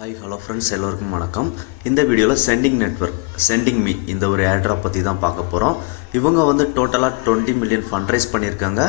Hi hello friends, எல்லோருக்கும் வணக்கம். இந்த வீடியோவில் சென்டிங் மீ இந்த ஒரு ஏர்ட்ராப் பற்றி தான் பார்க்க போகிறோம். இவங்க வந்து டோட்டலாக 20 மில்லியன் ஃபண்ட் ரைஸ் பண்ணியிருக்காங்க.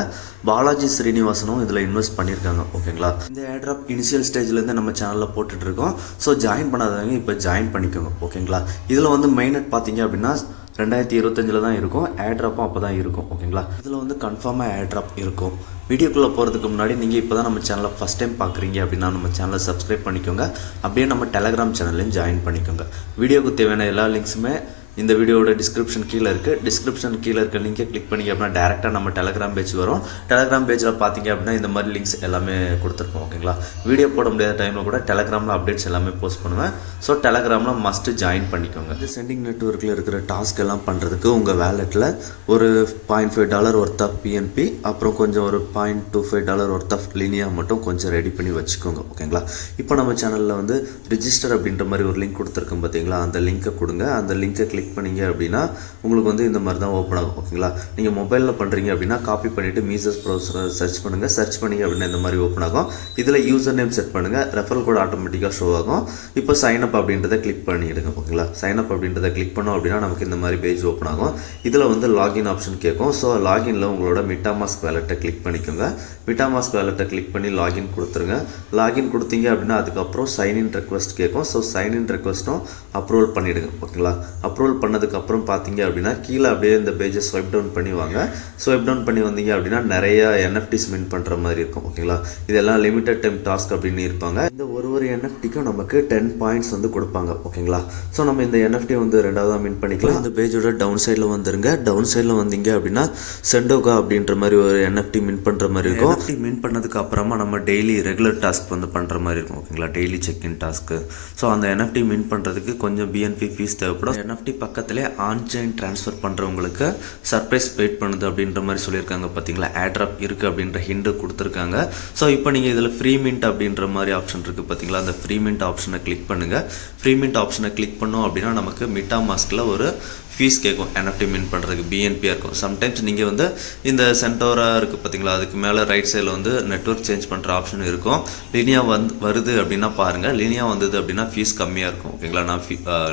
பாலாஜி ஸ்ரீனிவாசனும் இதில் இன்வெஸ்ட் பண்ணியிருக்காங்க. ஓகேங்களா, இந்த ஏர்ட்ராப் இனிஷியல் ஸ்டேஜ்லேருந்து நம்ம சேனலில் போட்டுட்ருக்கோம். ஸோ ஜாயின் பண்ணாதவங்க இப்போ ஜாயின் பண்ணிக்கோங்க. ஓகேங்களா, இதில் வந்து மெயினட் பார்த்தீங்க அப்படின்னா 2025 தான் இருக்கும். ஏர்ட்ராப்பும் அப்போ தான் இருக்கும். ஓகேங்களா, இதில் வந்து கன்ஃபார்மாக ஏர்ட்ராப் இருக்கும். வீடியோக்குள்ளே போகிறதுக்கு முன்னாடி நீங்கள் இப்போ தான் நம்ம சேனலை ஃபஸ்ட் டைம் பார்க்குறீங்க அப்படின்னா நம்ம சேனலை சப்ஸ்கிரைப் பண்ணிக்கோங்க. அப்படியே நம்ம டெலகிராம் சேனல்லையும் ஜாயின் பண்ணிக்கோங்க. வீடியோக்கு தேவையான எல்லா லிங்க்ஸுமே இந்த வீடியோட டிஸ்கிரிப்ஷன் கீழே இருக்குது. டிஸ்கிரிப்ஷன் கீழே இருக்க லிங்கை கிளிக் பண்ணிங்க அப்படின்னா டேரெக்டாக நம்ம டெலகிராம் பேஜ் வரும். டெலகிராம் பேஜில் பார்த்தீங்க அப்படின்னா இந்த மாதிரி லிங்க்ஸ் எல்லாமே கொடுத்துருக்கோம். ஓகேங்களா, வீடியோ போட முடியாத டைமில் கூட டெலகிராமில் அப்டேட்ஸ் எல்லாமே போஸ்ட் பண்ணுவேன். ஸோ டெலகிராமில் மஸ்ட்டு ஜாயின் பண்ணிக்கோங்க. இந்த சென்டிங் நெட்வொர்க்கில் இருக்கிற டாஸ்க் எல்லாம் பண்ணுறதுக்கு உங்கள் வேலெட்டில் ஒரு $0.5 ஒர்த் ஆஃப் பிஎன்பி, அப்புறம் கொஞ்சம் ஒரு $0.25 ஒர்த் ஆஃப் லினியா மட்டும் கொஞ்சம் ரெடி பண்ணி வச்சுக்கோங்க. ஓகேங்களா, இப்போ நம்ம சேனலில் வந்து ரிஜிஸ்டர் அப்படின்ற மாதிரி ஒரு லிங்க் கொடுத்துருக்கோம் பார்த்தீங்களா, அந்த லிங்க்கை கொடுங்க. அந்த லிங்க்கை கிளிக் பண்ணிங்க அப்படின்னா உங்களுக்கு வந்து இந்த மாதிரி தான் ஓப்பன் ஆகும். ஓகேங்களா, நீங்கள் மொபைலில் பண்ணுறீங்க அப்படின்னா காப்பி பண்ணிவிட்டு மீசஸ் ப்ரௌசரை சர்ச் பண்ணுங்கள். சர்ச் பண்ணிங்க அப்படின்னா இந்த மாதிரி ஓப்பன் ஆகும். இதில் யூசர் நேம் செட் பண்ணுங்கள். ரெஃபரல் கோட் ஆட்டோமேட்டிக்காக ஷோ ஆகும். இப்போ சைன் அப் அப்படின்றத கிளிக் பண்ணிவிடுங்க. ஓகேங்களா, சைன் அப் அப்படின்றத கிளிக் பண்ணோம் அப்படின்னா நமக்கு இந்த மாதிரி பேஜ் ஓப்பன் ஆகும். இதில் வந்து லாகின் ஆப்ஷன் கேட்கும். ஸோ லாகினில் உங்களோட மிட்டாமாஸ்க் வேலெட்டை கிளிக் பண்ணிக்கோங்க. மிட்டாமாஸ்க் வேலெட்டை கிளிக் பண்ணி லாகின் கொடுத்துருங்க. லாகின் கொடுத்தீங்க அப்படின்னா அதுக்கப்புறம் சைன்இன் ரெக்வஸ்ட் கேட்கும். ஸோ சைன்இன் ரெக்வஸ்ட்டும் அப்ரூவல் பண்ணிவிடுங்க. ஓகேங்களா, அப்ரூவல் பண்ணதுக்கப்புறம் பார்த்தீங்க அப்படின்னா கீழே அப்படியே இந்த பேஜை ஸ்வைப் டவுன் பண்ணி வாங்க. ஸ்வைப் டவுன் பண்ணி வந்தீங்க அப்படின்னா நிறைய என்எஃப்டிஸ் மின் பண்ணுற மாதிரி இருக்கும். ஓகேங்களா, இதெல்லாம் லிமிட்டட் டைம் டாஸ்க் அப்படின்னு இருப்பாங்க. இந்த ஒரு என்எஃப்டிக்கும் நமக்கு 10 பாயிண்ட்ஸ் வந்து கொடுப்பாங்க. ஓகேங்களா, ஸோ நம்ம இந்த என்எஃப்டி வந்து ரெண்டாவதாக மின் பண்ணிக்கலாம். இந்த பேஜோட டவுன் சைடில் வந்துருங்க. டவுன் சைடில் வந்தீங்க அப்படின்னா சென்டோகா அப்படின்ற மாதிரி ஒரு என்எஃப்டி மின் பண்ணுற மாதிரி இருக்கும். என்எஃப்டி மின் பண்ணதுக்கு அப்புறமா நம்ம டெய்லி ரெகுலர் டாஸ்க் வந்து பண்ணுற மாதிரி இருக்கும். ஓகேங்களா, டெய்லி செக்இன் டாஸ்க்கு. ஸோ அந்த என்எஃப்டி மின் பண்ணுறதுக்கு கொஞ்சம் பிஎன்பி ஃபீஸ் தேவைப்படும். என்எஃப்டி பக்கத்திலே ஆன்லைன் ட்ரான்ஸ்ஃபர் பண்ணுறவங்களுக்கு சர்ப்ரைஸ் வெயிட் பண்ணுது அப்படின்ற மாதிரி சொல்லியிருக்காங்க. பார்த்தீங்களா, ஏர்ட்ராப் இருக்குது அப்படின்ற ஹிண்ட் கொடுத்துருக்காங்க. ஸோ இப்போ நீங்கள் இதில் ஃப்ரீ மின்ட் அப்படின்ற மாதிரி ஆப்ஷன் இருக்குது. பார்த்தீங்களா, அந்த ஃப்ரீ மின்ட் ஆப்ஷனை கிளிக் பண்ணுங்கள். ஃப்ரீ மின்ட் ஆப்ஷனை கிளிக் பண்ணோம் அப்படின்னா நமக்கு மிட்டாமாஸ்கில் ஒரு ஃபீஸ் கேட்கும். என்எஃப்டி மின் பண்ணுறதுக்கு பிஎன்பியாக இருக்கும். சம்டைம்ஸ் நீங்கள் வந்து இந்த சென்டோரா இருக்குது பார்த்தீங்களா, அதுக்கு மேலே ரைட் சைடில் வந்து நெட்வொர்க் சேஞ்ச் பண்ணுற ஆப்ஷன் இருக்கும். லினியா வருது அப்படின்னா பாருங்கள். லினியா வந்தது அப்படின்னா ஃபீஸ் கம்மியாக இருக்கும். ஓகேங்களா, நான்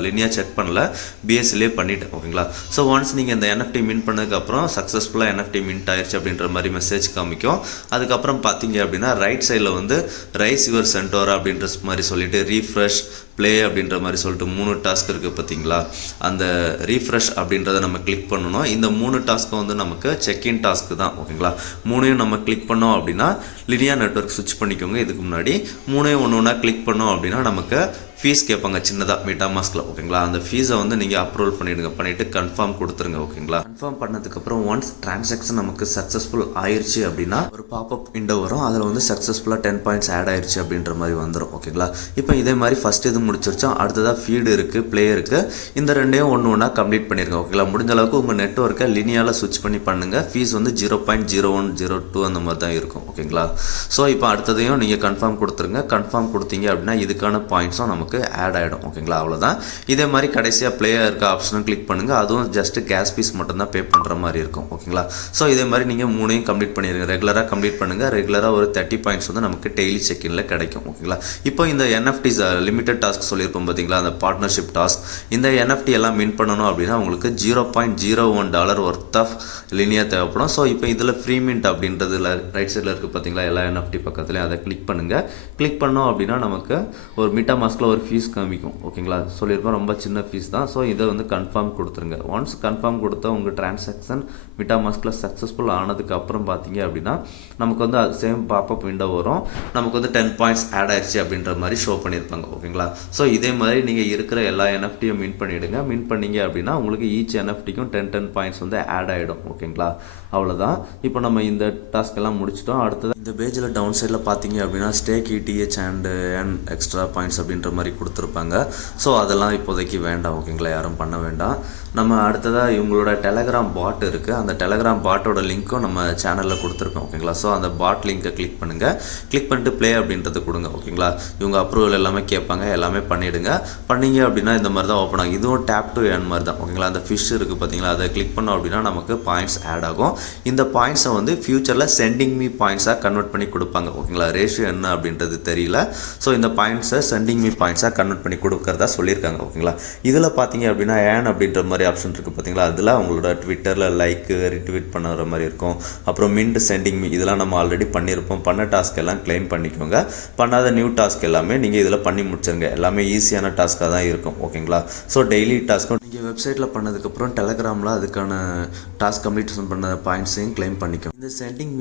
லினியா செக் பண்ணல, பிஎஸ்சிலே பண்ணிவிட்டேன். ஓகேங்களா, ஸோ ஒன்ஸ் நீங்கள் இந்த என்எஃப்டி மின் பண்ணதுக்கப்புறம் சக்ஸஸ்ஃபுல்லாக என்எஃப்டி மின்ட் ஆயிடுச்சு அப்படின்ற மாதிரி மெசேஜ் காமிக்கும். அதுக்கப்புறம் பார்த்தீங்க அப்படின்னா ரைட் சைடில் வந்து ரைஸ் யுவர் சென்டோரா அப்படின்ற மாதிரி சொல்லிட்டு ரீஃப்ரெஷ் ப்ளே அப்படின்ற மாதிரி சொல்லிட்டு 3 டாஸ்க் இருக்குது. பார்த்தீங்களா, அந்த ரீஃப்ரெஷ் அப்படின்றத நம்ம கிளிக் பண்ணணும். இந்த 3 டாஸ்க்கு வந்து நமக்கு செக்இன் டாஸ்க்கு தான். ஓகேங்களா, 3ஐயும் நம்ம கிளிக் பண்ணோம் அப்படின்னா லினியா நெட்வொர்க் ஸ்விட்ச் பண்ணிக்கோங்க. இதுக்கு முன்னாடி 3ஐயும் ஒன்று கிளிக் பண்ணோம் அப்படின்னா நமக்கு ஃபீஸ் கேட்பாங்க சின்னதாக மிட்டாமாஸ்கில். ஓகேங்களா, அந்த ஃபீஸை வந்து நீங்கள் அப்ரூவல் பண்ணிவிட்டு கன்ஃபார்ம் கொடுத்துருங்க. ஓகேங்களா, கன்ஃபார்ம் பண்ணதுக்கப்புறம் ஒன்ஸ் டிரான்சாக்ஷன் நமக்கு சக்ஸஸ்ஃபுல் ஆயிடுச்சு அப்படின்னா ஒரு பாப்அப் விண்டோ வரும். அதில் வந்து சக்ஸஸ்ஃபுல்லாக 10 பாயிண்ட்ஸ் ஆட் ஆயிடுச்சு அப்படின்ற மாதிரி வந்துடும். ஓகேங்களா, இப்போ இதே மாதிரி ஃபஸ்ட் இது முடிச்சிருச்சோம். அடுத்ததாக ஃபீடு இருக்குது, ப்ளே இருக்குது. இந்த ரெண்டையும் ஒன்று கம்ப்ளீட் பண்ணிடுங்க. ஓகேங்களா, முடிஞ்ச அளவுக்கு உங்கள் நெட்வொர்க்கை லினியாவில் ஸ்விட்ச் பண்ணி பண்ணுங்கள். ஃபீஸ் வந்து 0.0102 அந்த மாதிரி தான் இருக்கும். ஓகேங்களா, ஸோ இப்போ அடுத்ததையும் நீங்கள் கன்ஃபார்ம் கொடுத்துருங்க. கன்ஃபார்ம் கொடுத்தீங்க அப்படின்னா இதுக்கான பாயிண்ட்ஸும் நமக்கு ஆட் ஆகிடும். ஓகேங்களா, அவ்வளோதான். இதே மாதிரி கடைசியாக பிளேயர் இருக்க ஆப்ஷனும் கிளிக் பண்ணுங்கள். அதுவும் ஜஸ்ட் கேஸ் ஃபீஸ் மட்டும்தான் பே பண்ணுற மாதிரி இருக்கும். ஓகேங்களா, ஸோ இதே மாதிரி நீங்கள் 3ஐயும் கம்ப்ளீட் பண்ணிடுங்க. ரெகுலராக கம்ப்ளீட் பண்ணுங்கள். ரெகுலராக ஒரு 30 பாயிண்ட்ஸ் வந்து நமக்கு டெய்லி செக்இனில் கிடைக்கும். ஓகேங்களா, இப்போ இந்த என்எஃப்டிஸ் லிமிட்டட் டாஸ்க் சொல்லியிருப்போம் பார்த்தீங்களா, அந்த பார்ட்னர்ஷிப் டாஸ்க். இந்த என்எஃப்டி எல்லாம் மின் பண்ணணும் அப்படின்னா உங்களுக்கு $0.01 ஒர்த் ஆஃப் லினியா தேவைப்படும். ஸோ இப்போ இதில் ஃப்ரீ மின்ட் அப்படின்றதுல ரைட் சைடில் இருக்குது பார்த்தீங்களா, எல்லா என்எஃப்டி பக்கத்துலையும் அதை கிளிக் பண்ணுங்கள். கிளிக் பண்ணோம் அப்படின்னா நமக்கு ஒரு மிட்டாமாஸ்கில் ஒரு ஃபீஸ் காமிக்கும். ஓகேங்களா, சொல்லியிருப்போம் ரொம்ப சின்ன ஃபீஸ் தான். ஸோ இதை வந்து கன்ஃபார்ம் கொடுத்துருங்க. ஒன்ஸ் கன்ஃபார்ம் கொடுத்தா உங்கள் டிரான்சாக்ஷன் மிட்டாமாஸ்கில் சக்ஸஸ்ஃபுல் ஆனதுக்கு அப்புறம் பார்த்தீங்க அப்படின்னா நமக்கு வந்து அது சேம் பாப்அப் விண்டோ வரும். நமக்கு வந்து 10 பாயிண்ட்ஸ் ஆட் ஆயிடுச்சு அப்படின்ற மாதிரி ஷோ பண்ணியிருப்பாங்க. ஓகேங்களா, ஸோ இதே மாதிரி நீங்கள் இருக்கிற எல்லா என்எஃப்டியும் மின் பண்ணிவிடுங்க. மின் பண்ணீங்க அப்படின்னா உங்களுக்கு ஈச் என்எஃப்டிக்கும் 10 பாயிண்ட்ஸ் வந்து ஆட் ஆகிடும். ஓகேங்களா, அவ்வளோதான். இப்போ நம்ம இந்த டாஸ்க் எல்லாம் முடிச்சிட்டோம். அடுத்தது இந்த பேஜில் டவுன் சைடில் பார்த்தீங்க அப்படின்னா stack EDH and extra points அப்படின்ற மாதிரி கொடுத்துருப்பாங்க. ஸோ அதெல்லாம் இப்போதைக்கு வேண்டாம். ஓகேங்களா, யாரும் பண்ண வேண்டாம். நம்ம அடுத்ததாக இவங்களோட டெலகிராம் பாட் இருக்குது. அந்த டெலகிராம் பாட்டோட லிங்க்கும் நம்ம சேனலில் கொடுத்துருக்கோம். ஓகேங்களா? ஸோ அந்த பாட் லிங்க்கை கிளிக் பண்ணுங்கள். கிளிக் பண்ணிட்டு ப்ளே அப்படின்றது கொடுங்க. ஓகேங்களா? இவங்க அப்ரூவல் எல்லாமே கேட்பாங்க, எல்லாமே பண்ணிவிடுங்க. பண்ணிங்க அப்படின்னா இந்த மாதிரி தான் ஓப்பன் ஆகும். இதுவும் டேப் டு ஏர்ன் மாதிரி தான். ஓகேங்களா? அந்த ஃபிஷ் இருக்குது பார்த்தீங்களா, அதை கிளிக் பண்ணோம் அப்படின்னா நமக்கு பாயிண்ட்ஸ் ஆட் ஆகும். இந்த பாயிண்ட்ஸை வந்து ஃபியூச்சரில் சென்டிங் மீ பாயிண்ட்ஸாக கன்வெர்ட் பண்ணி கொடுப்பாங்க. ஓகேங்களா? ரேஷியோ என்ன அப்படின்றது தெரியல. ஸோ இந்த பாயிண்ட்ஸை சென்டிங் மீ பாயிண்ட்ஸாக கன்வெர்ட் பண்ணி கொடுக்கறதா சொல்லியிருக்காங்க. ஓகேங்களா? இதில் பார்த்தீங்க அப்படின்னா ஏன் அப்படின்ற மாதிரி ஆப்ஷன் இருக்குது பார்த்தீங்களா, அதில் அவங்களோட ட்விட்டரில் லைக்கு ரிட்வீட் பண்ணுற மாதிரி இருக்கும். அப்புறம் மின்ட் சென்டிங் மீ இதெல்லாம் நம்ம ஆல்ரெடி பண்ணியிருப்போம். பண்ண டாஸ்க் எல்லாம் கிளைம் பண்ணிக்கோங்க. பண்ணாத நியூ டாஸ்க் எல்லாமே நீங்கள் இதில் பண்ணி முடிச்சிருங்க. எல்லாமே ஈஸியான டாஸ்க்காக தான் இருக்கும். ஓகேங்களா? ஸோ டெய்லி டாஸ்க்கும் நீங்கள் வெப்சைட்டில் பண்ணதுக்கப்புறம் டெலகிராமில் அதுக்கான டாஸ்க் கம்ப்ளீஷன் பண்ண பாயிண்ட்ஸையும் கிளைம் பண்ணிக்கோங்க. இந்த சென்டிங்